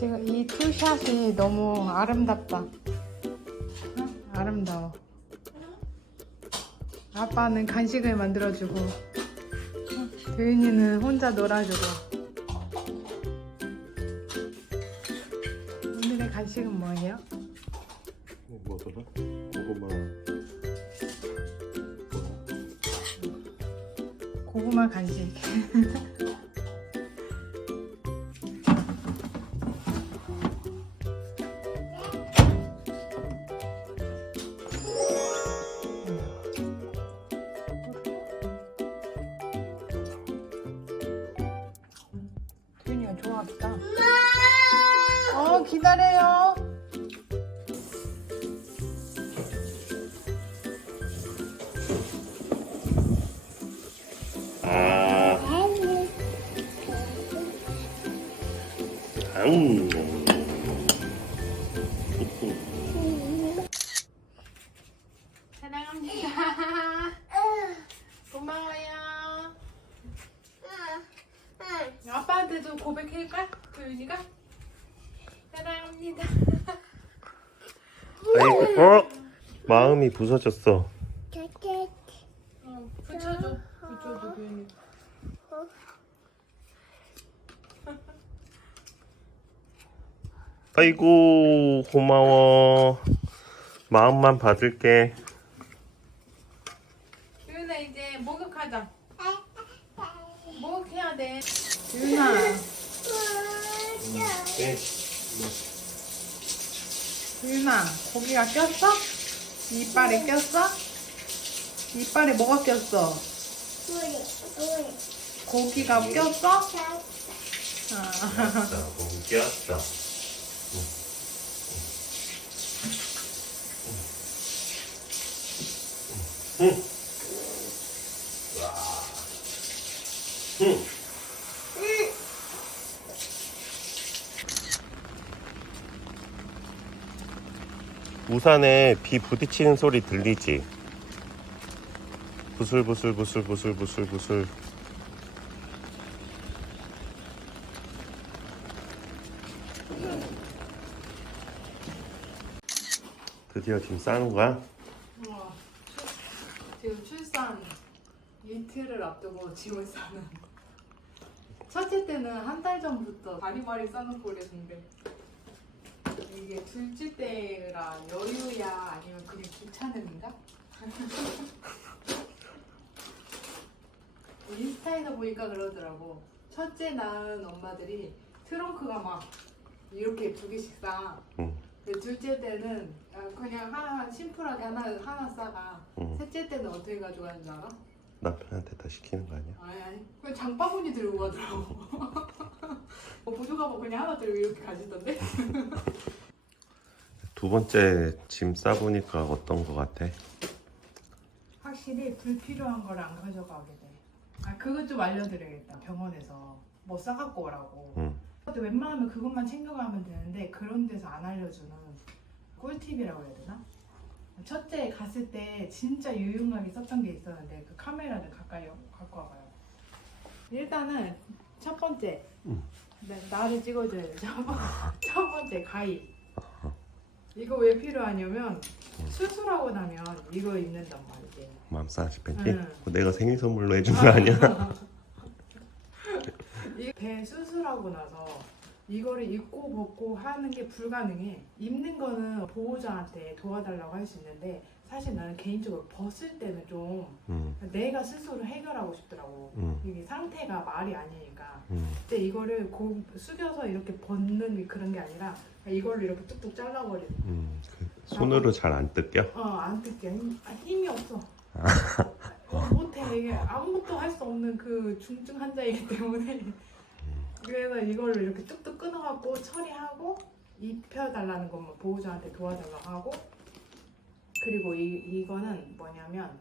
지금 이 투샷이 너무 아름답다. 어? 아름다워. 아빠는 간식을 만들어주고, 어? 도윤이는 혼자 놀아주고. 오늘의 간식은 뭐예요? 뭐더라? 고구마 고구마 간식. 사랑합니다. 아이고 어? 마음이 부서졌어 어, 붙여줘. 붙여줘, 도윤이. 아이고 고마워 마음만 받을게 도윤아 이제 목욕하자. 목욕해야 돼. 도윤아. 네. 도윤아, 고기가 꼈어? 이빨에 꼈어? 이빨에 뭐가 꼈어? 고기가 꼈어? 아. 자 공기였어 응. 와. 응. 우산에 비 부딪히는 소리 들리지? 부슬부슬 부슬 부슬 부슬 부슬 드디어 지금 싸는 거야? 우와, 지금 출산 이틀을 앞두고 짐을 싸는 첫째 때는 한 달 전부터 바리바리 싸놓고 그랬는데 이게 둘째 때라 여유야 아니면 그냥 귀찮음인가? 인스타에서 보니까 그러더라고 첫째 낳은 엄마들이 트렁크가 막 이렇게 두 개씩 싸 응. 근데 둘째 때는 아, 그냥 하나 심플하게 하나 하나 싸가. 응. 셋째 때는 어떻게 가져가는 줄 알아? 남편한테 다 시키는 거 아니야? 아니 아니. 그냥 장바구니 들고 가더라고. 뭐 보조 가방 그냥 하나 들고 이렇게 가시던데? 두 번째 짐 싸보니까 어떤 거 같아? 확실히 불필요한 걸 안 가져가게 돼. 아 그것 좀 알려드려야겠다. 병원에서 뭐 싸갖고 오라고. 응. 근데 웬만하면 그것만 챙겨가면 되는데 그런 데서 안 알려주는 꿀팁이라고 해야 되나? 첫째 갔을 때 진짜 유용하게 썼던 게 있었는데 그 카메라를 가까이 갖고 와봐요. 일단은 첫 번째 응. 네, 나를 찍어줘야 돼. 첫, 번, 첫 번째 가입. 이거 왜 필요하냐면 수술하고 나면 이거 입는단 말이지. 맘싸시 팬티? 응. 그거 내가 생일 선물로 해준 거 아니야? 이배 수술하고 나서 이거를 입고 벗고 하는 게 불가능해. 입는 거는 보호자한테 도와달라고 할 수 있는데 사실 나는 개인적으로 벗을 때는 좀 응. 내가 스스로 해결하고 싶더라고. 응. 이게 상태가 말이 아니니까. 응. 근데 이거를 고, 숙여서 이렇게 벗는 그런 게 아니라 이걸로 이렇게 뚝뚝 잘라버리는. 응. 그 손으로 잘 안 뜯겨? 어, 안 뜯겨. 힘, 아, 힘이 없어. 어, 못해. 이게 아무것도 할 수 없는 그 중증 환자이기 때문에. 그래서 이걸로 이렇게 뚝뚝 끊어갖고 처리하고 입혀달라는 것만 보호자한테 도와달라고 하고 그리고 이, 이거는 뭐냐면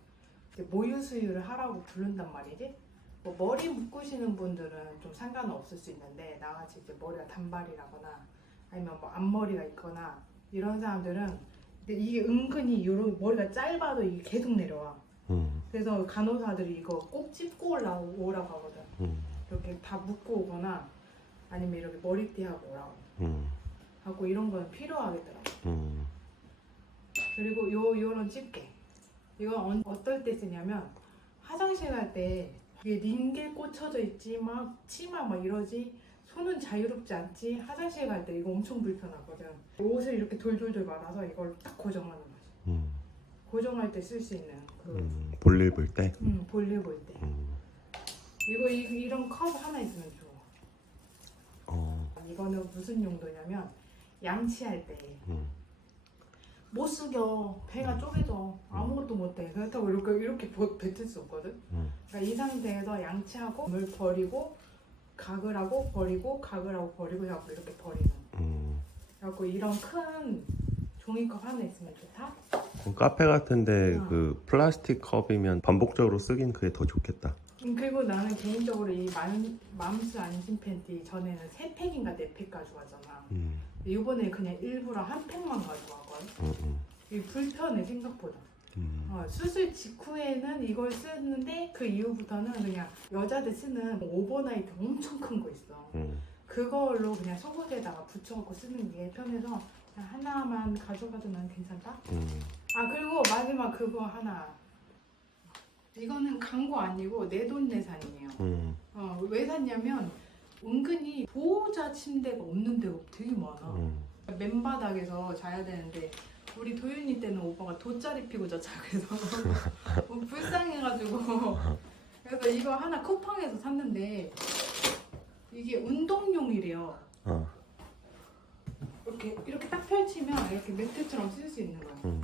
이제 모유 수유를 하라고 부른단 말이지. 뭐 머리 묶으시는 분들은 좀 상관은 없을 수 있는데 나같이 이제 머리가 단발이라거나 아니면 뭐 앞머리가 있거나 이런 사람들은 이게 은근히 요런 머리가 짧아도 이게 계속 내려와. 응. 그래서 간호사들이 이거 꼭 찝고 올라오라고 하거든. 응. 이렇게 다 묶고 오거나 아니면 이렇게 머리띠 하고 오라고 음, 하고 이런 건 필요하겠더라고. 음, 그리고 요 요런 집게. 이건 언- 어떨 때 쓰냐면 화장실 갈 때 이게 링겔 꽂혀져 있지 막 치마 막 이러지 손은 자유롭지 않지 화장실 갈 때 이거 엄청 불편하거든. 옷을 이렇게 돌돌돌 말아서 이걸 딱 고정하는 거지. 음, 고정할 때 쓸 수 있는 그 음. 볼일 볼 때. 음, 볼일 볼 때. 음, 이거 이, 이런 컵 하나 있으면 좋아. 어, 이거는 무슨 용도냐면 양치할 때. 못 음, 숙여. 배가 쪼개져. 아무것도 못해. 그렇다고 이렇게 이렇게 버- 뱉을 수 없거든. 음, 그러니까 이 상태에서 양치하고 물 버리고 각을 하고 버리고 각을 하고 버리고 해갖고 이렇게 버리는. 음. 그래갖고 이런 큰 종이컵 하나 있으면 좋다. 그 카페 같은데 어. 그 플라스틱 컵이면 반복적으로 쓰긴 그게 더 좋겠다. 음, 그리고 나는 개인적으로 이 맘, 맘스 안심 팬티 전에는 세 팩인가 네 팩 가져가잖아 음, 이번에 그냥 일부러 한 팩만 가져가거든 음, 음, 이게 불편해 생각보다 음, 어, 수술 직후에는 이걸 쓰는데 그 이후부터는 그냥 여자들 쓰는 오버나이트 엄청 큰 거 있어 음. 그걸로 그냥 속옷에다가 붙여갖고 쓰는 게 편해서 그냥 하나만 가져가도 난 괜찮다. 음. 아 그리고 마지막 그거 하나. 이거는 광고 아니고 내 돈 내산이에요. 음, 어, 왜 샀냐면 은근히 보호자 침대가 없는 데가 되게 많아. 음, 맨바닥에서 자야 되는데 우리 도윤이 때는 오빠가 돗자리 피고 자자 그래서 너무 불쌍해가지고 그래서 이거 하나 쿠팡에서 샀는데 이게 운동용이래요. 어, 이렇게 이렇게 딱 펼치면 이렇게 매트처럼 쓸 수 있는 거야. 음,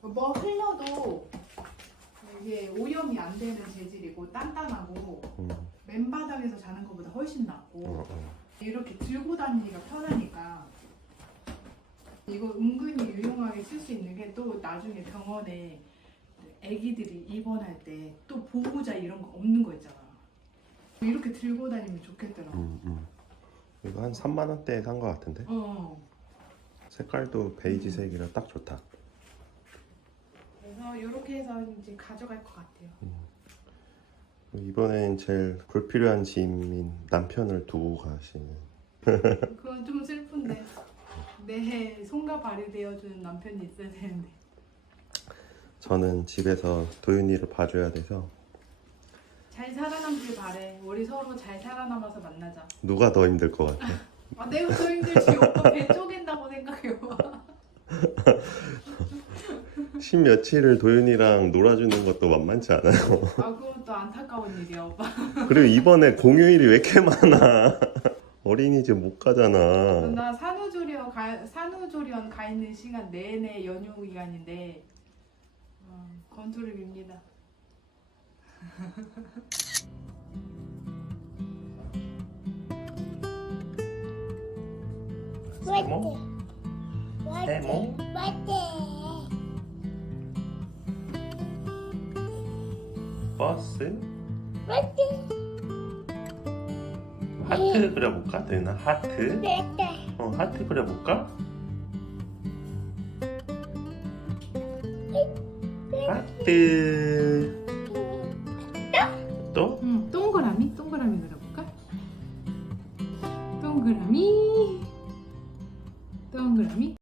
뭐 흘려도 되는 재질이고 단단하고 음, 맨바닥에서 자는 것보다 훨씬 낫고 어, 어. 이렇게 들고 다니기가 편하니까 이거 은근히 유용하게 쓸 수 있는 게 또 나중에 병원에 아기들이 입원할 때 또 보호자 이런 거 없는 거 있잖아. 이렇게 들고 다니면 좋겠더라고. 음, 음. 이거 한 3만 원대에 산 거 같은데 어. 색깔도 베이지색이라 딱 좋다. 그래서 이렇게 해서 이제 가져갈 것 같아요. 이번엔 제일 불필요한 짐인 남편을 두고 가시는. 그건 좀 슬픈데 내 손과 발이 되어주는 남편이 있어야 되는데. 저는 집에서 도윤이를 봐줘야 돼서 잘 살아남길 바래. 우리 서로 잘 살아남아서 만나자. 누가 더 힘들 것 같아? 아 내가 더 힘들지. 오빠 배 쪼갠다고 생각해봐. 십 며칠을 도윤이랑 놀아주는 것도 만만치 않아요. 아 그것도 안타까운 일이야 오빠. 그리고 이번에 공휴일이 왜 이렇게 많아? 어린이집 못 가잖아. 나 산후조리원 가 산후조리원 가 있는 시간 내내 연휴 기간인데 어, 건투를 빕니다. 세모? 세모? 버스? 하트 그려볼까? 도윤아 하트? 어 하트 그려볼까? 하트